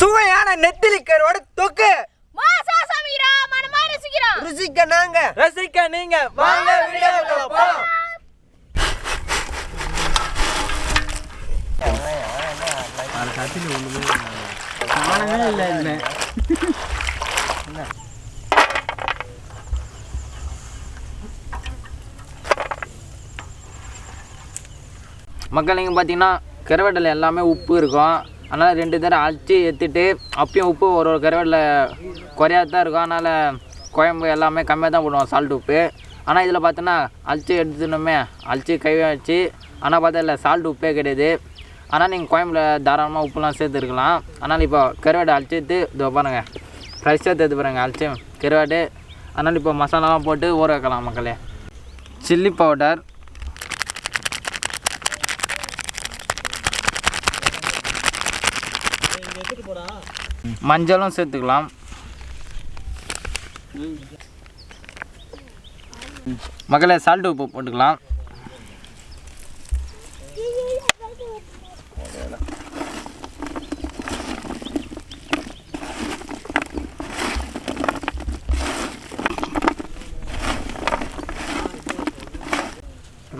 சுவையான நெத்திலி கருவாடு தொக்கு ருசிக்க நாங்க. ரசிக்க நீங்க. வாங்க வீடியோக்குள்ள போலாம். மக்கள் நீங்கள் பார்த்தீங்கன்னா கருவேட்டில் எல்லாமே உப்பு இருக்கும். அதனால் ரெண்டு தடவை அழைச்சி எடுத்துட்டு அப்பயும் உப்பு ஒரு ஒரு கருவேட்டில் குறையாக தான் இருக்கும். அதனால் குழம்பு எல்லாமே கம்மியாக தான் போடுவோம் சால்ட் உப்பு. ஆனால் இதில் பார்த்தோன்னா அழிச்சி எடுத்துனோமே அழிச்சி கை வச்சு ஆனால் பார்த்தா இல்லை சால்ட் உப்பே கிடையாது. ஆனால் நீங்கள் குழம்புல தாராளமாக உப்புலாம் சேர்த்துருக்கலாம். ஆனால் இப்போ கருவாடு அழிச்சிட்டு இதோ பாருங்கள் ஃப்ரெஷ்ஷாக எடுத்து பாருங்கள் அழிச்சி கருவாடு. அதனால் இப்போ மசாலாலாம் போட்டு ஊற வைக்கலாம் மக்களே. சில்லி பவுடர் மஞ்சளும் சேர்த்துக்கலாம். மக்களே சால்ட் உப்பு போட்டுக்கலாம்.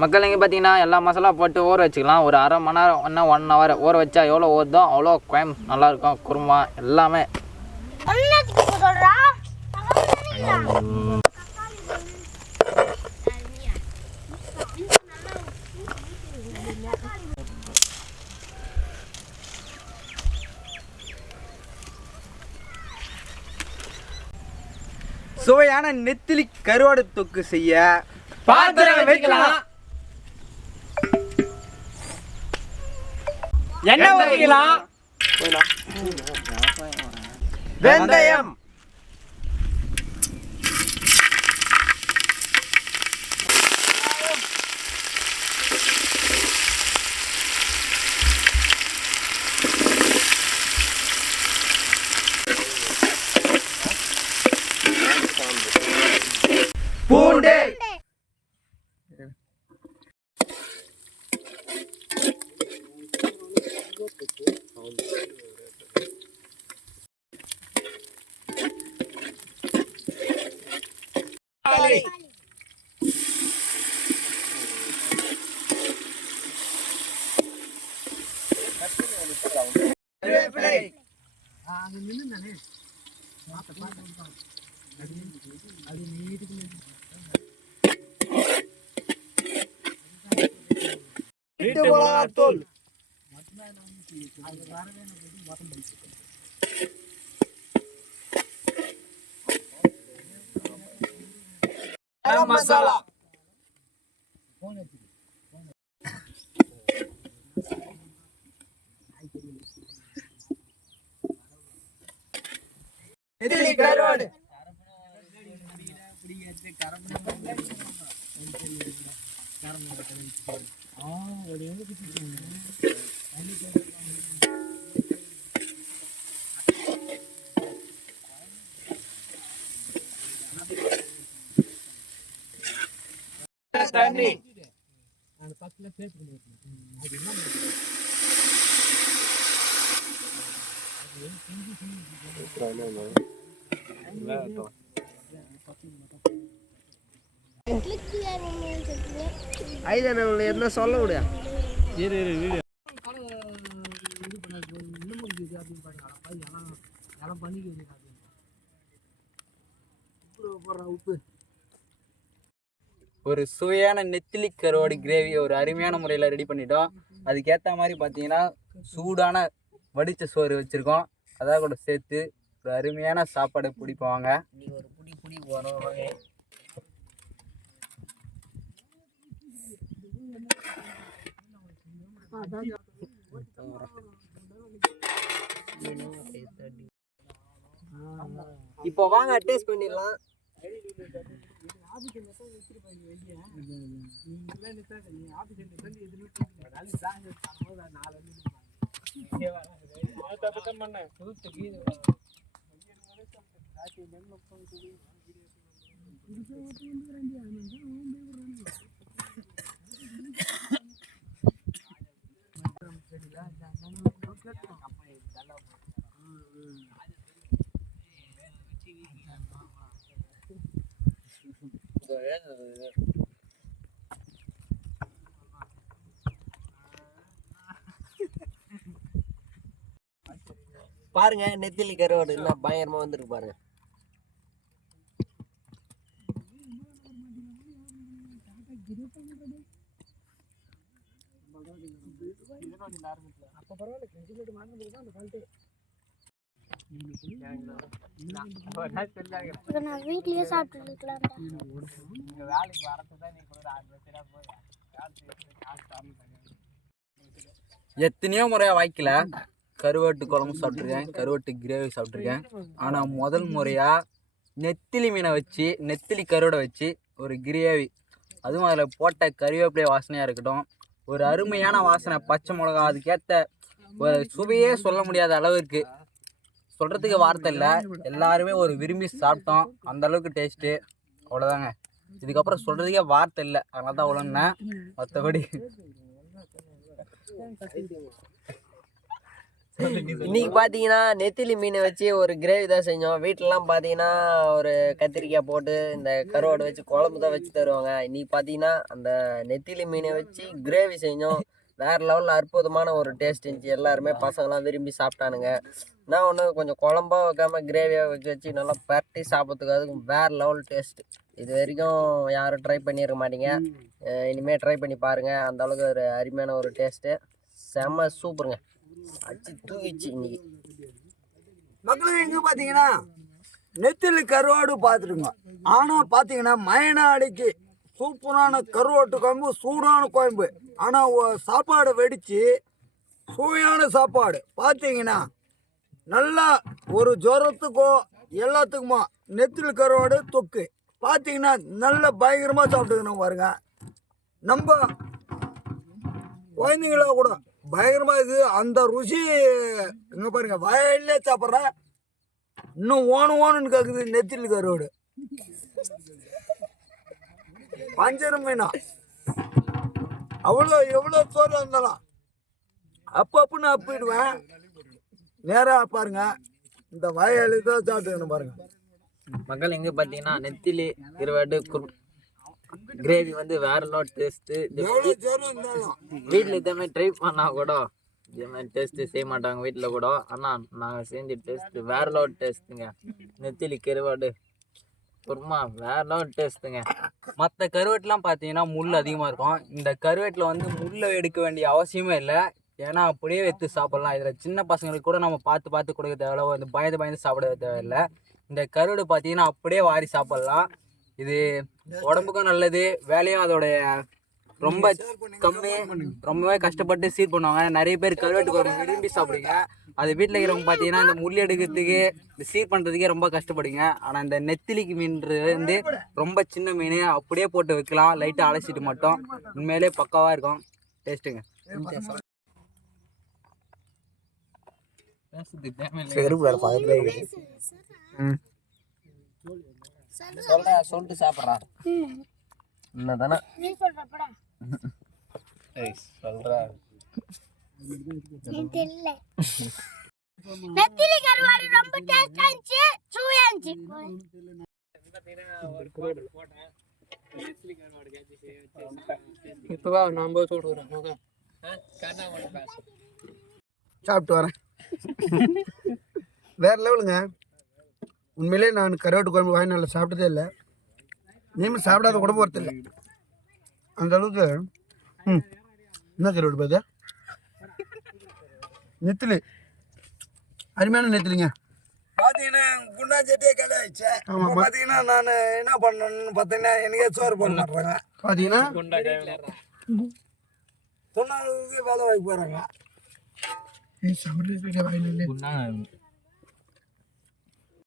மக்கள் இங்கே பார்த்தீங்கன்னா எல்லா மசாலா போட்டு ஊற வச்சுக்கலாம். ஒரு அரை மணி நேரம் ஒன்றா ஒன் ஹவர் ஊற வச்சா எவ்வளோ ஊறுதோ அவ்வளோ குழம்பு நல்லாயிருக்கும் குருமா எல்லாமே. சுவையான நெத்திலி கருவாடு தொக்கு செய்ய பாத்திரம் வைக்கலாம். எண்ணெய் ஊற்றிக்கலாம் வெந்தயம். Itu bola tol. கருவேப்பிலை வீட்டு மிளகாத்தூள் கரம் மசாலா. நெத்திலி கருவாடு தண்ணி ஐதா என்ன சொல்ல விடு ஒரு சுவையான நெத்திலி கருவாடு கிரேவி ஒரு அருமையான முறையில் ரெடி பண்ணிட்டோம். அதுக்கேற்ற மாதிரி பார்த்தீங்கன்னா சூடான வடித்த சோறு வச்சுருக்கோம். அதான் கூட சேர்த்து ஒரு அருமையான சாப்பாடு பிடிப்பாங்க ஒரு புடி புடி வரும் இப்போ வாங்க டேஸ்ட் பண்ணிடலாம் చెడిలా దాన్ని నోట్లో అమ్మాయి దాన్ని பாருங்க நெத்திலி கருவாடு என்ன பயங்கரமா வந்திருக்கு பாருங்க. இதை நான் வீட்லயே சாப்பிட்டு எத்தனையோ முறையாக வாய்க்கல. கருவாட்டு குழம்பு சாப்பிட்ருக்கேன் கருவாட்டு கிரேவி சாப்பிட்ருக்கேன் ஆனால் முதல் முறையாக நெத்திலி மீனை வச்சு நெத்திலி கருவாடை வச்சு ஒரு கிரேவி. அதுவும் அதில் போட்ட கருவேப்பிலை வாசனையாக இருக்கட்டும் ஒரு அருமையான வாசனை பச்சை மிளகா அதுக்கேற்ற ஒரு சுவையே சொல்ல முடியாத அளவுக்கு சொல்கிறதுக்கு வார்த்தை இல்லை. எல்லாருமே ஒரு விரும்பி சாப்பிட்டோம். அந்த அளவுக்கு டேஸ்ட்டு அவ்வளோதாங்க இதுக்கப்புறம் சொல்கிறதுக்கே வார்த்தை இல்லை. அதனால தான் அவ்வளோன்னே மற்றபடி இன்னைக்கு பாத்தீங்கன்னா நெத்திலி மீனை வச்சு ஒரு கிரேவி தான் செஞ்சோம். வீட்டிலலாம் பாத்தீங்கன்னா ஒரு கத்திரிக்காய் போட்டு இந்த கருவாடு வச்சு குழம்பு தான் வச்சு தருவாங்க. இன்னைக்கு பாத்தீங்கன்னா அந்த நெத்திலி மீனை வச்சு கிரேவி செஞ்சோம். வேற லெவலில் அற்புதமான ஒரு டேஸ்ட் இருந்துச்சு. எல்லாருமே பசங்களாம் விரும்பி சாப்பிட்டானுங்க. நான் ஒன்று கொஞ்சம் குழம்பா வைக்காம கிரேவியாக வச்சு வச்சு நல்லா பரட்டி சாப்பிட்றதுக்கு அதுக்கும் வேற லெவல் டேஸ்ட் இது வரைக்கும் யாரும் ட்ரை பண்ணியிருக்க மாட்டீங்க. அஹ் இனிமே ட்ரை பண்ணி பாருங்க. அந்த அளவுக்கு ஒரு அருமையான ஒரு டேஸ்ட்டு செம்ம சூப்பருங்க. அடிச்சு தூக்கிச்சு இன்னைக்கு. மக்களுக்கு எங்க பாத்தீங்கன்னா நெத்திலி கருவாடு பார்த்துருங்க ஆனா பாத்தீங்கன்னா மயனாடிக்கு சூப்பரான கருவாட்டு குழம்பு சூடான குழம்பு. ஆனால் சாப்பாடை வெடித்து சுவையான சாப்பாடு. பார்த்தீங்கன்னா நல்லா ஒரு ஜுரத்துக்கோ எல்லாத்துக்குமா நெத்தில் கருவாடு தொக்கு. பார்த்தீங்கன்னா நல்ல பயங்கரமாக சாப்பிட்டுக்கணும் பாருங்க. நம்ம குழந்தைங்களா கூட பயங்கரமாக இருக்குது அந்த ருசி இங்கே பாருங்க வயல்லே சாப்பிட்ற இன்னும் ஓணும் ஓணுன்னு கேட்குது நெத்தில் கருவாடு. பஞ்சரம் மீனா. அவ்வளோ எவ்வளோ சோறு இருந்தாலும் அப்பப்பன்னு அப்பிடுவேன் நேராக பாருங்க. இந்த வயல் தான் சாப்பிட்டுக்கணும் பாருங்க. மக்கள் எங்கே பார்த்தீங்கன்னா நெத்திலி இருவாடு குர் கிரேவி வந்து வேற லோட் டேஸ்ட்டு வீட்டில் இதே மாதிரி ட்ரை பண்ணா கூட இதே மாதிரி டேஸ்ட்டு செய்ய மாட்டாங்க வீட்டில் கூட. ஆனால் நாங்கள் செஞ்ச டேஸ்ட்டு வேற லோட் டேஸ்ட்டுங்க நெத்திலி கருவாடு குருமா வேற டேஸ்ட்டுங்க மற்ற கருவேட்டெலாம் பார்த்தீங்கன்னா முள் அதிகமாக இருக்கும். இந்த கருவேட்டில் வந்து முள்ளை எடுக்க வேண்டிய அவசியமே இல்லை. ஏன்னா அப்படியே எடுத்து சாப்பிடலாம். இதில் சின்ன பசங்களுக்கு கூட நம்ம பார்த்து பார்த்து கொடுக்க தேவையில்ல. வந்து பயந்து பயந்து சாப்பிட தேவையில்லை. இந்த கருவாடு பார்த்தீங்கன்னா அப்படியே வாரி சாப்பிடலாம். இது உடம்புக்கும் நல்லது. வேலையும் அதோடைய ரொம்ப கம்மி. ரொம்பவே கஷ்டப்பட்டு சீர் பண்ணுவாங்க. நிறைய பேர் கருவாட்டு குழம்பு விரும்பி சாப்பிடுங்க அது வீட்டில் இருக்கிறவங்க பார்த்தீங்கன்னா இந்த முள் எடுக்கிறதுக்கு இந்த சீர் பண்ணுறதுக்கே ரொம்ப கஷ்டப்படுங்க ஆனால் இந்த நெத்திலிக்கு மீன்றது வந்து ரொம்ப சின்ன மீன். அப்படியே போட்டு வைக்கலாம். லைட்டாக அலசிட்டு மட்டும். உண்மையிலே பக்காவாக இருக்கும். டேஸ்ட்டுங்க சொல்லிட்டு சாப்பிட்றா. என்னதானே? தெரியல. நெத்திலி கருவாடு ரொம்ப டேஸ்டா இருந்துச்சு சுவையா இருந்துச்சு இப்போதான் நம்ம போய் ஓகே சாப்பிட்டு வரேன். வேற லெவலுங்க. உண்மையிலே நான் கருவாட்டு குழம்பு வாங்கி நல்லா சாப்பிட்டதே இல்லை. நீங்களும் சாப்பிடாத உடம்பு போகிறது இல்லை அந்த அளவுக்கு ம். என்ன கருவாட்டு பாது? நெத்திலி. அருமையான நெத்திலிங்க. பார்த்தீங்கன்னா குண்டா செட்டியே கலை ஆயிடுச்சு. பார்த்தீங்கன்னா நான் என்ன பண்ணணும்னு பார்த்தீங்கன்னா எனக்கே சோறு போட மாட்டேறாங்க. பார்த்தீங்கன்னா தொண்ணூறு வேலை வாய்ப்பு போகிறாங்க